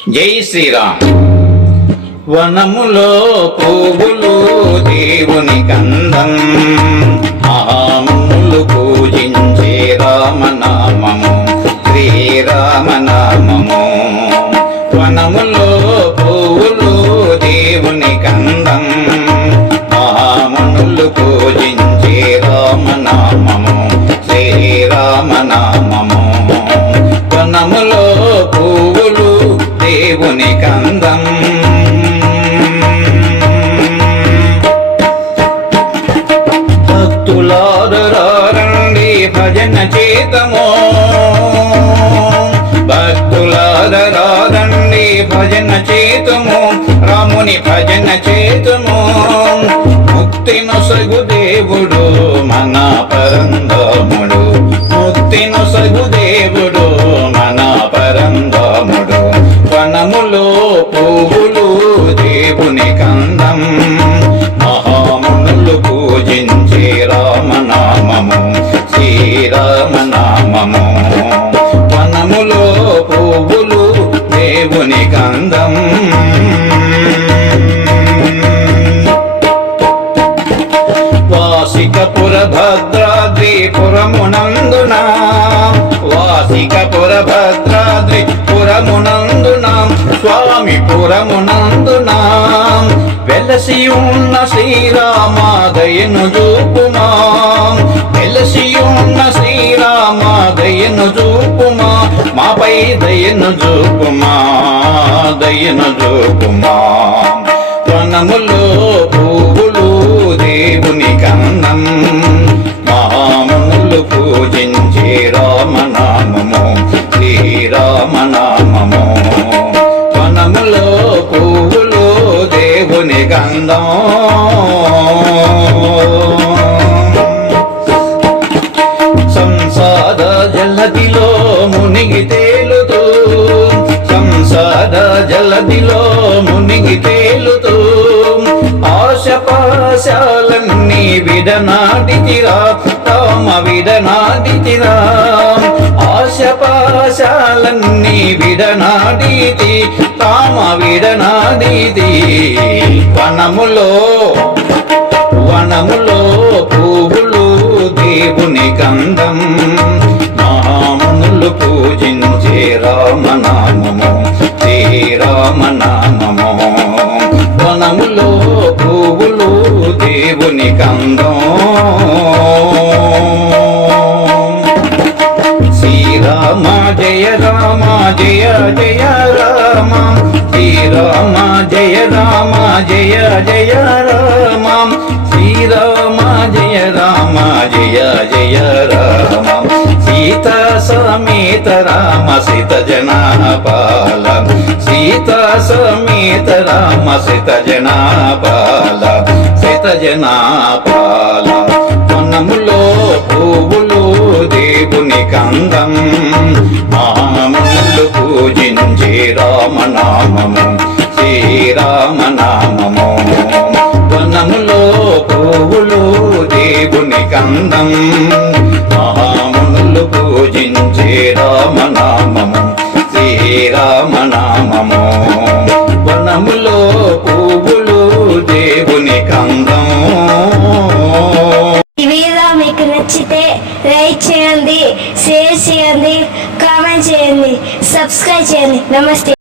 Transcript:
జై శ్రీరామ్. వనములో పువ్వులు దేవుని కందం, మహామునులు పూజించే రామనామము శ్రీరామనామము. వనములో పువ్వులు దేవుని కందం, మహామునులు పూజించే రామనామము శ్రీరామనామము. వనములో పువ్వులు దేవుని కందం, భక్తులారండి భజన చేతమో, భక్తులారండి భజన చేతము, రాముని భజన చేతము. ముక్తి నొసగు దేవుడు మన పరంధాముడు, ముక్తి నొసగు దేవుడు మన పరంధాముడు. వనములో పువ్వులు దేవుని కందం, మహామునులు పూజించే రామనామము శ్రీరామనామము. వనములో పువ్వులు దేవుని కందం, వాసికపుర భద్రాద్రి పురమునందున, వాసికపుర భద్రాద్రి పురమునందున, స్వామి పురమునందున వెలసి ఉన్న శ్రీరామ దయను చూపుమా, వెలసి ఉన్న శ్రీరామ దయను చూపుమా, మాపై దయను చూపుమా, దయను చూపుమా. వనములో పువ్వులు దేవుని కందం, మహామునులు పూజించే రామనామము శ్రీరామనామము. వనములో పువ్వులు దేవుని కందం, సంసార జలదిలో మునిగి తేలుతూ, సంసార జలదిలో మునిగి తేలుతూ, ఆశపాశాలన్నీ విడనాడితిరా రామ విడనాడితిరా, ఆశపాశాలన్నీ విడనాడితి రామ విడనాడితి. వనములో, వనములో పువ్వులు దేవుని కందం, మహామునులు పూజించే రామనామము శ్రీరామనామము. వనములో పువ్వులు దేవుని కందం, శ్రీరామ జయ రామ జయ జయ రామ, శ్రీరామ జయ రామ జయ జయ రామ, శ్రీరామ జయ రామ జయ జయ రామ. సీతా సమేత రామ సీత జనాపాల, సీతా సమేత రామ సీత జనాపాల, సీత జనాపాల. వనములో పువ్వులు దేవుని కందం, మహామునులు పూజించే రామనామము శ్రీరామనామము. వనములో పువ్వులు దేవుని కందం, మహామునులు పూజించే రామనామము శ్రీరామనామము. వనములో పువ్వులు దేవుని కందం. ఈ వీడియో మీకు నచ్చితే లైక్ చేయండి, షేర్ చేయండి, కామెంట్ చేయండి, సబ్స్క్రైబ్ చేయండి. నమస్తే.